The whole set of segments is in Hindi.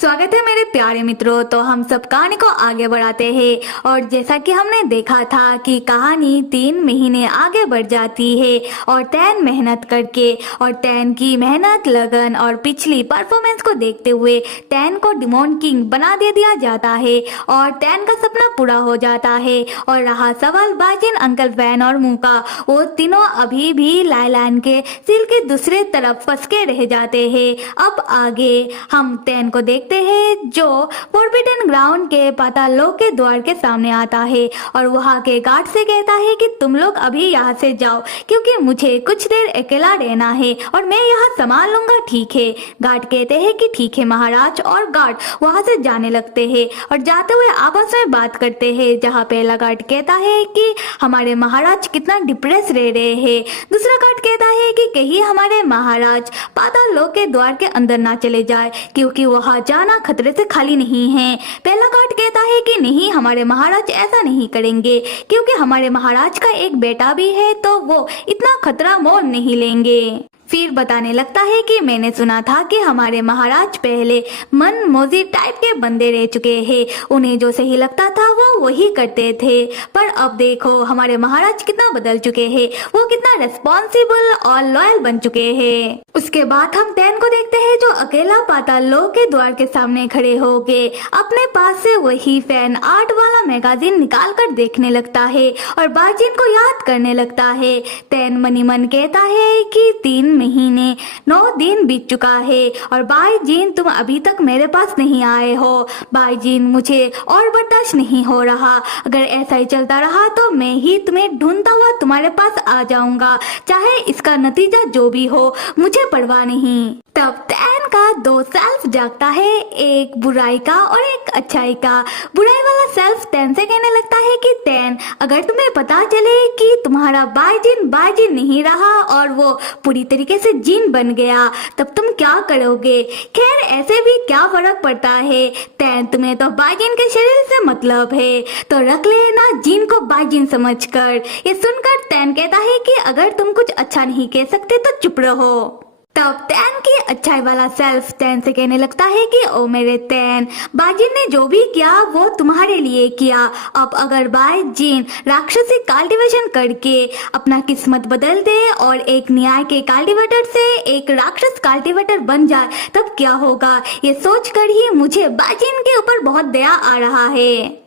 स्वागत है मेरे प्यारे मित्रों। तो हम सब कहानी को आगे बढ़ाते हैं और जैसा कि हमने देखा था कि कहानी 3 महीने आगे बढ़ जाती है और तैन मेहनत करके और तैन की मेहनत लगन और पिछली परफॉर्मेंस को देखते हुए तैन को डिमोन किंग बना दिया जाता है और तैन का सपना पूरा हो जाता है। और रहा सवाल बाजिन, अंकल फैन और मूका, वो तीनों अभी भी लाइलान के सिल की दूसरे तरफ फंस के रह जाते हैं। अब आगे हम तैन को देखते हैं जो फॉरबिडन ग्राउंड के पाताल लोक के द्वार के सामने आता है और वहाँ के गार्ड से कहता है कि तुम लोग अभी यहाँ से जाओ क्योंकि मुझे कुछ देर अकेला रहना है और मैं यहाँ संभाल लूंगा, ठीक है। गार्ड कहते हैं कि ठीक है महाराज, और गार्ड वहाँ से जाने लगते हैं और जाते हुए आपस में बात करते हैं, जहाँ पहला गार्ड कहता है कि हमारे महाराज कितना डिप्रेस रह रहे हैं। दूसरा गार्ड कहता है कि कहीं हमारे महाराज पाताल लोक के द्वार के अंदर ना चले जाए क्योंकि वहाँ जाना खतरे से खाली नहीं है। पहला गार्ड कहता है कि नहीं, हमारे महाराज ऐसा नहीं करेंगे क्योंकि हमारे महाराज का एक बेटा भी है तो वो इतना खतरा मोल नहीं लेंगे। फिर बताने लगता है कि मैंने सुना था कि हमारे महाराज पहले मन मौजी टाइप के बंदे रह चुके हैं, उन्हें जो सही लगता था वो वही करते थे, पर अब देखो हमारे महाराज कितना बदल चुके हैं, वो कितना रिस्पॉन्सिबल और लॉयल बन चुके हैं। उसके बाद हम तैन को देखते हैं जो अकेला पाताल लोक के द्वार के सामने खड़े हो गए अपने पास से वही फैन आर्ट वाला मैगजीन निकाल कर देखने लगता है और बाजिन को याद करने लगता है। तैन मनी मन कहता है कि 3 महीने 9 दिन बीत चुका है और भाई जीन तुम अभी तक मेरे पास नहीं आए हो। भाई जीन मुझे और बर्दाश्त नहीं हो रहा, अगर ऐसा ही चलता रहा तो मैं ही तुम्हें ढूंढता हुआ तुम्हारे पास आ जाऊंगा, चाहे इसका नतीजा जो भी हो मुझे परवाह नहीं। तब तैन का 2 सेल्फ जागता है, एक बुराई का और एक अच्छाई का। बुराई वाला सेल्फ तैन से कहने लगता है कि तैन, अगर तुम्हें पता चले कि तुम्हारा बाइजिन नहीं रहा और वो पूरी तरीके से जिन बन गया तब तुम क्या करोगे। खैर ऐसे भी क्या फर्क पड़ता है तैन, तुम्हें तो बाइजिन के शरीर से मतलब है तो रख लेना जिन को बाइजिन समझकर। ये सुनकर तैन कहता है कि अगर तुम कुछ अच्छा नहीं कह सकते तो चुप रहो। तब तैन की अच्छाई वाला सेल्फ तैन से कहने लगता है कि ओ मेरे तैन, बाजिन ने जो भी किया वो तुम्हारे लिए किया। अब अगर बाजिन राक्षसी कल्टीवेशन करके अपना किस्मत बदल दे और एक न्याय के कल्टीवेटर से एक राक्षस कल्टीवेटर बन जाए तब क्या होगा, ये सोचकर ही मुझे बाजिन के ऊपर बहुत दया आ रहा है।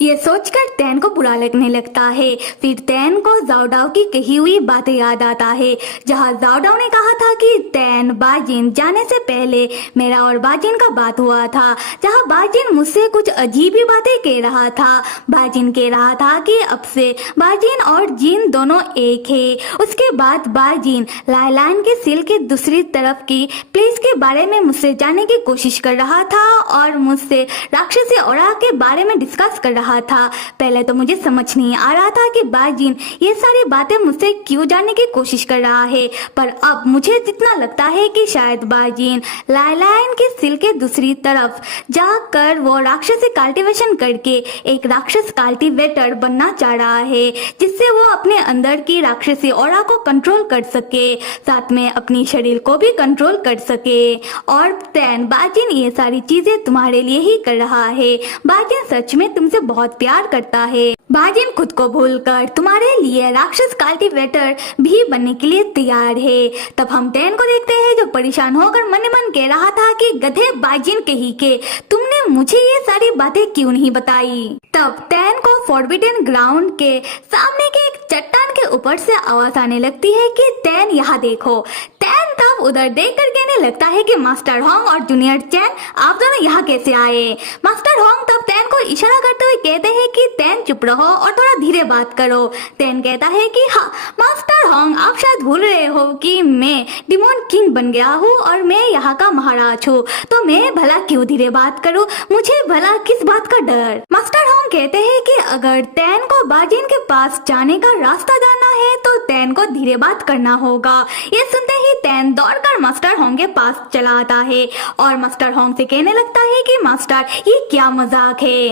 ये सोचकर तैन को बुरा लगने लगता है। फिर तैन को जाओडाओ की कही हुई बातें याद आता है, जहाँ जाओडाओ ने कहा था कि तैन बाजिन जाने से पहले मेरा और बाजिन का बात हुआ था, जहाँ बाजिन मुझसे कुछ अजीब ही बातें कह रहा था। बाजिन कह रहा था कि अब से बाजिन और जिन दोनों एक है। उसके बाद बाजिन लाइलान के सिल के दूसरी तरफ की प्लेस के बारे में मुझसे जानने की कोशिश कर रहा था और मुझसे राक्षसी औरा के बारे में डिस्कस कर रहा था। पहले तो मुझे समझ नहीं आ रहा था कि बाजिन ये सारी बातें मुझसे क्यों जानने की कोशिश कर रहा है, पर अब मुझे जितना लगता है कि शायद बाजिन लाइलान के सिल के दूसरी तरफ जाकर वो राक्षसी कल्टीवेशन करके एक राक्षस कल्टीवेटर बनना चाह रहा है, जिससे वो अपने अंदर की राक्षसी ऑरा को कंट्रोल कर सके, साथ में अपनी शरीर को भी कंट्रोल कर सके। और तैन, बाजिन ये सारी चीजें तुम्हारे लिए ही कर रहा है। बाजिन सच में तुमसे बहुत प्यार करता है। बाजिन खुद को भूलकर तुम्हारे लिए राक्षस कल्टीवेटर भी बनने के लिए तैयार है। तब हम तैन को देखते हैं जो परेशान होकर मन मन कह रहा था कि गधे बाजिन कही के, तुमने मुझे ये सारी बातें क्यों नहीं बताई। तब तैन को फॉरबिडन ग्राउंड के सामने के एक चट्टान के ऊपर से आवाज आने लगती है कि तैन यहाँ देखो। तैन तब उधर देख कर कहने लगता है कि मास्टर होंग और जूनियर चैन, आप दोनों यहाँ कैसे आए। मास्टर होंग तब तैन को इशारा करते हुए कहते हैं कि तैन चुप रहो और थोड़ा धीरे बात करो। तैन कहता है कि हाँ मास्टर होंग, आप शायद भूल रहे हो कि मैं डिमोन किंग बन गया हूँ और मैं यहाँ का महाराज हूँ, तो मैं भला क्यों धीरे बात करूँ, मुझे भला किस बात का डर। मास्टर होंग कहते हैं कि अगर तैन को बाजिन के पास जाने का रास्ता जानना है तो तैन को धीरे बात करना होगा। ये सुनते ही तैन दौड़कर मास्टर होंग के पास चला आता है और मास्टर होंग से कहने लगता है कि मास्टर ये क्या मजाक है।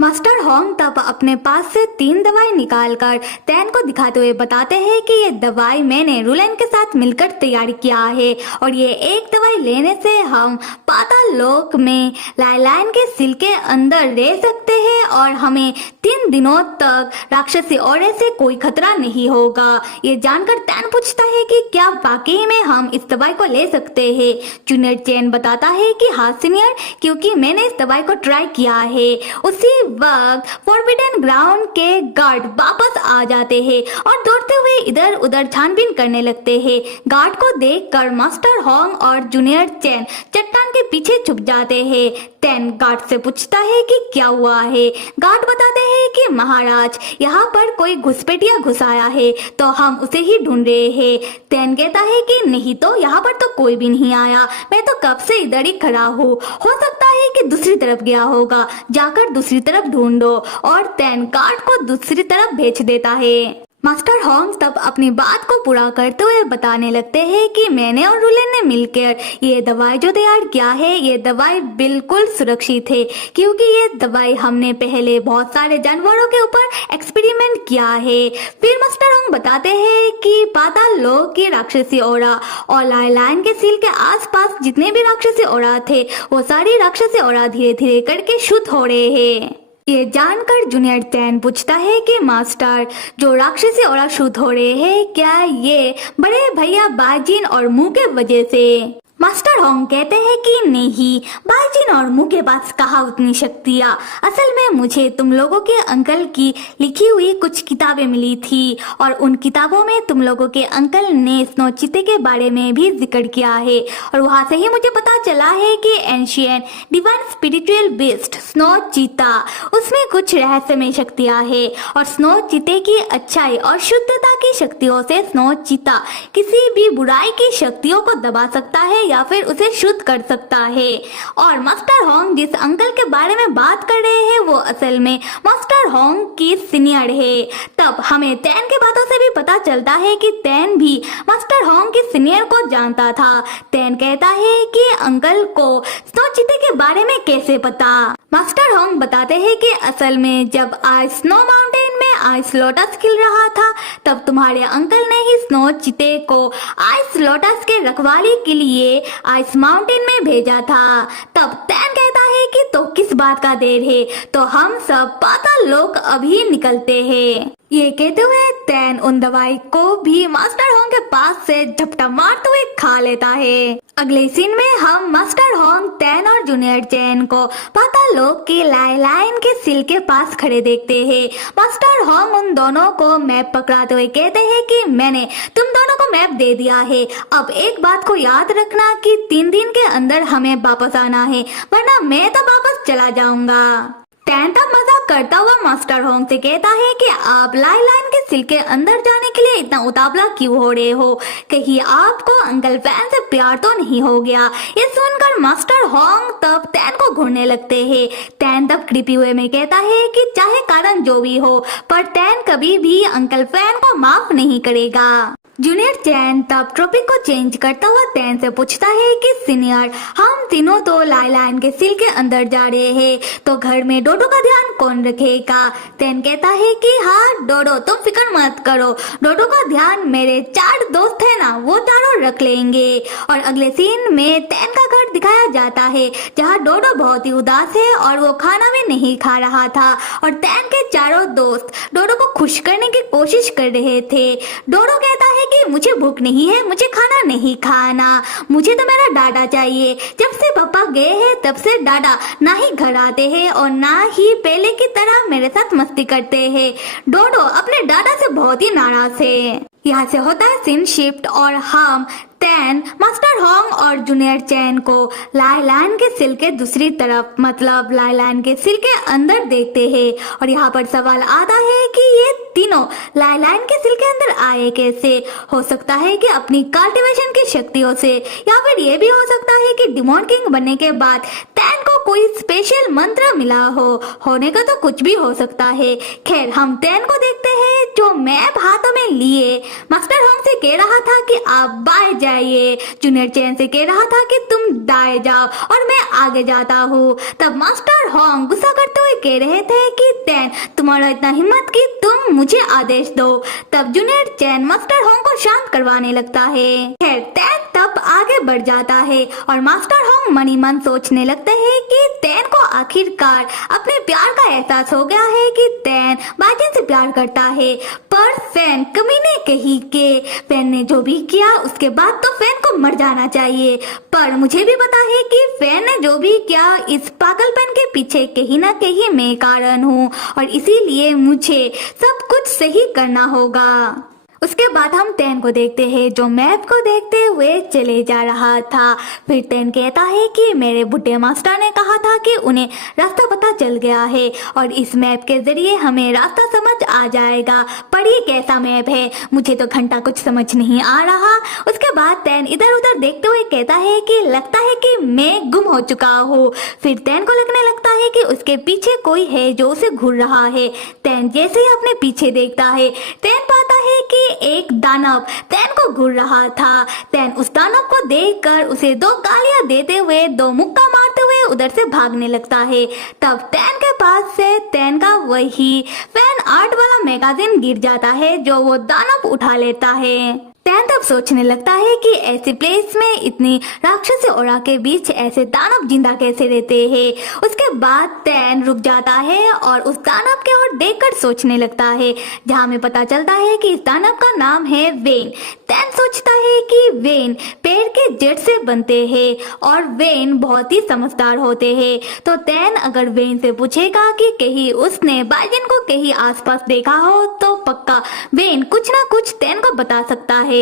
मास्टर होंग तब अपने पास से 3 दवाई निकालकर तैन को दिखाते हुए बताते हैं कि ये दवाई मैंने रुलेन के साथ मिलकर तैयार किया है और ये एक दवाई लेने से हम पाताल लोक में लाइलाइन के सिल के अंदर रह सकते हैं और हमें 3 दिनों तक राक्षसी औरे से कोई खतरा नहीं होगा। ये जानकर तैन पूछता है कि क्या वाकई में हम इस दवाई को ले सकते हैं। जूनियर चैन बताता है कि हाँ सीनियर, क्योंकि मैंने इस दवाई को ट्राई किया है। उसी वक्त फॉरबिडन ग्राउंड के गार्ड वापस आ जाते हैं और दौड़ते हुए इधर उधर छानबीन करने लगते हैं। गार्ड को देखकर मास्टर होंग और जूनियर चैन चट्टान के पीछे छुप जाते हैं। तैन गार्ड से पूछता है कि क्या हुआ है। गार्ड बताते हैं कि महाराज, यहाँ पर कोई घुसपैठिया घुस आया है तो हम उसे ही ढूंढ रहे हैं। तैन कहता है कि नहीं तो यहाँ पर तो कोई भी नहीं आया, मैं तो कब से इधर ही खड़ा हूँ, हो सकता है कि दूसरी तरफ गया होगा, जाकर दूसरी तरफ ढूंढो। और तैन गार्ड को दूसरी तरफ भेज देता है। मास्टर होंग तब अपनी बात को पूरा करते हुए बताने लगते हैं कि मैंने और रुलेन ने मिलकर ये दवाई जो तैयार किया है, ये दवाई बिल्कुल सुरक्षित है, क्योंकि ये दवाई हमने पहले बहुत सारे जानवरों के ऊपर एक्सपेरिमेंट किया है। फिर मास्टर होंग बताते हैं कि पाताल लोक की राक्षसी औरा और लाइलाइन के सील के आसपास जितने भी राक्षसी औरा थे, वो सारी राक्षसी औरा धीरे धीरे करके शुद्ध हो रहे हैं। ये जानकर जूनियर चैन पूछता है कि मास्टर, जो राक्षसी और शुद्ध हो रहे हैं, क्या ये बड़े भैया बाजिन और मुंह के वजह से? मास्टर होंग कहते हैं कि नहीं, बाजिन और मुंह के पास कहाँ उतनी शक्तियाँ। असल में मुझे तुम लोगों के अंकल की लिखी हुई कुछ किताबें मिली थी और उन किताबों में तुम लोगों के अंकल ने स्नो चीते के बारे में भी जिक्र किया है और वहाँ से ही मुझे पता चला है कि ancient divine spiritual beast snow चीता, उसमें कुछ रहस्यमय शक्तियाँ है और स्नो चीते की अच्छाई और शुद्धता की शक्तियों से स्नो चीता किसी भी बुराई की शक्तियों को दबा सकता है या फिर उसे शुद्ध कर सकता है। और मास्टर होंग जिस अंकल के बारे में बात कर रहे हैं, वो असल में मास्टर होंग की सीनियर है। तब हमें तैन के बातों से भी पता चलता है कि तैन भी मास्टर होंग की सीनियर को जानता था। तैन कहता है कि अंकल को स्नो चीते के बारे में कैसे पता। मास्टर होंग बताते हैं कि असल में जब आज स्नो माउंटेन में आइस लोटस खिल रहा था, तब तुम्हारे अंकल ने ही स्नो चीते को आइस लोटस के रखवाली के लिए आइस माउंटेन में भेजा था। तब तैन कहता है कि तो किस बात का देर है, तो हम सब पाताल लोक अभी निकलते हैं। ये कहते हुए तैन उन दवाई को भी मास्टर होंग के पास से झपटा मारते हुए खा लेता है। अगले सीन में हम मास्टर होंग, तैन और जूनियर चैन को पाताल लोक के लाइलाइन के सिल के पास खड़े देखते हैं। मास्टर होंग उन दोनों को मैप पकड़ाते हुए कहते हैं कि मैंने तुम दोनों को मैप दे दिया है। अब एक बात को याद रखना कि 3 दिन के अंदर हमें वापस आना है, वरना मैं तो वापस चला जाऊंगा। तैन तब मजाक करता हुआ मास्टर होंग से कहता है कि आप लाइलाइन के सिल के अंदर जाने के लिए इतना उतावला क्यों हो रहे हो, कहीं आपको अंकल फैन से प्यार तो नहीं हो गया। ये सुनकर मास्टर होंग तब तैन को घूरने लगते हैं। तैन तब कृपी हुए में कहता है कि चाहे कारण जो भी हो, पर तैन कभी भी अंकल फैन को माफ नहीं करेगा। जूनियर चैन तब टॉपिक को चेंज करता हुआ तैन से पूछता है कि सीनियर, हम तीनों तो लाइलाइन के सिल के अंदर जा रहे हैं, तो घर में डोडो का ध्यान कौन रखेगा? तैन कहता है कि हाँ डोडो, तुम फिक्र मत करो, डोडो का ध्यान मेरे 4 दोस्त है ना, वो चारों रख लेंगे। और अगले सीन में तैन का घर दिखाया जाता है, जहाँ डोडो बहुत ही उदास है और वो खाना भी नहीं खा रहा था और तैन के चारों दोस्त डोडो को खुश करने की कोशिश कर रहे थे। डोडो कहता है कि मुझे भूख नहीं है, मुझे खाना नहीं खाना, मुझे तो मेरा डाडा चाहिए। जब से पापा गए हैं तब से डाडा ना ही घर आते हैं और ना ही पहले की तरह मेरे साथ मस्ती करते हैं। डोडो अपने डाडा से बहुत ही नाराज है। यहाँ से होता है सीन शिफ्ट और हम तैन मास्टर होंग और जूनियर चैन को लाइलाइन के सिल के दूसरी तरफ, मतलब लाइलाइन के सिल के अंदर देखते हैं। और यहाँ पर सवाल आता है कि ये तीनों लाइलाइन के सिल के अंदर आए कैसे? हो सकता है कि अपनी कल्टीवेशन की शक्तियों से, या फिर ये भी हो सकता है कि डिमॉन किंग बनने के बाद तैन को कोई स्पेशल मंत्र मिला हो। होने का तो कुछ भी हो सकता है। खैर हम तैन को देखते हैं जो मैप हाथों में लिए मास्टर होंग से कह रहा था कि आप बाहर चाहिए। जूनियर चैन से कह रहा था कि तुम दाएं जाओ और मैं आगे जाता हूँ। तब मास्टर होंग गुस्सा करते हुए कह रहे थे कि तैन तुम्हारा इतना हिम्मत कि तुम मुझे आदेश दो। तब जूनियर चैन मास्टर होंग को शांत करवाने लगता है। खैर तैन तब आगे बढ़ जाता है और मास्टर होंग मनी मन सोचने लगते हैं कि तैन को आखिरकार अपने प्यार का एहसास हो गया है कि तैन बाजिन से प्यार करता है। पर फैन कमीने कही के फैन ने जो भी किया उसके बाद तो फैन को मर जाना चाहिए। पर मुझे भी पता है कि फैन ने जो भी किया इस पागलपन के पीछे कहीं ना कहीं मैं कारण हूँ और इसीलिए मुझे सब कुछ सही करना होगा। उसके बाद हम तैन को देखते हैं जो मैप को देखते हुए चले जा रहा था। फिर तैन कहता है कि मेरे बुढ़े मास्टर ने कहा था कि उन्हें रास्ता पता चल गया है और इस मैप के जरिए हमें रास्ता समझ आ जाएगा। पर ये कैसा मैप है, मुझे तो घंटा कुछ समझ नहीं आ रहा। उसके बाद तैन इधर उधर देखते हुए कहता है कि लगता है कि मैं गुम हो चुका हूँ। फिर तैन को लगने लगता है कि उसके पीछे कोई है जो उसे घूर रहा है। तैन जैसे ही अपने पीछे देखता है तैन पाता है कि एक दानव तैन को घूर रहा था। तैन उस दानव को देखकर उसे 2 गालियां देते हुए 2 मुक्का मारते हुए उधर से भागने लगता है। तब तैन के पास से तैन का वही फैन आर्ट वाला मैगजीन गिर जाता है जो वो दानव उठा लेता है। तैन तब सोचने लगता है कि ऐसी प्लेस में इतनी राक्षसी औरा के बीच ऐसे दानव जिंदा कैसे रहते हैं। उसके बाद तैन रुक जाता है और उस दानव के ओर देखकर सोचने लगता है जहाँ में पता चलता है कि इस दानव का नाम है वेन। तैन सोचता है कि वेन पेड़ के जड़ से बनते हैं और वेन बहुत ही समझदार होते हैं। तो तैन अगर वेन से पूछेगा कि कहीं उसने बाजिन को कहीं आसपास देखा हो तो पक्का वेन कुछ ना कुछ तैन को बता सकता है।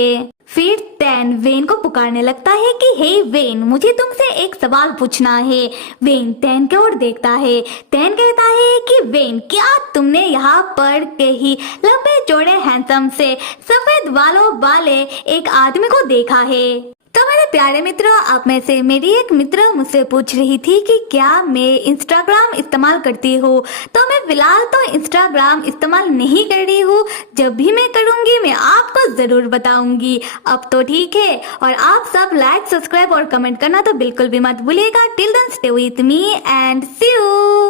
फिर तैन वेन को पुकारने लगता है कि हे वेन, मुझे तुमसे एक सवाल पूछना है। वेन तैन की ओर देखता है। तैन कहता है कि वेन क्या तुमने यहाँ पर कहीं लंबे चौड़े हैंडसम से सफेद बालों वाले एक आदमी को देखा है? तो मेरे प्यारे मित्रों, आप में से मेरी एक मित्र मुझसे पूछ रही थी कि क्या मैं इंस्टाग्राम इस्तेमाल करती हूँ। तो मैं फिलहाल तो इंस्टाग्राम इस्तेमाल नहीं कर रही हूँ। जब भी मैं करूँगी मैं आपको जरूर बताऊंगी। अब तो ठीक है, और आप सब लाइक सब्सक्राइब और कमेंट करना तो बिल्कुल भी मत भूलिएगा। Till then stay with me and see you.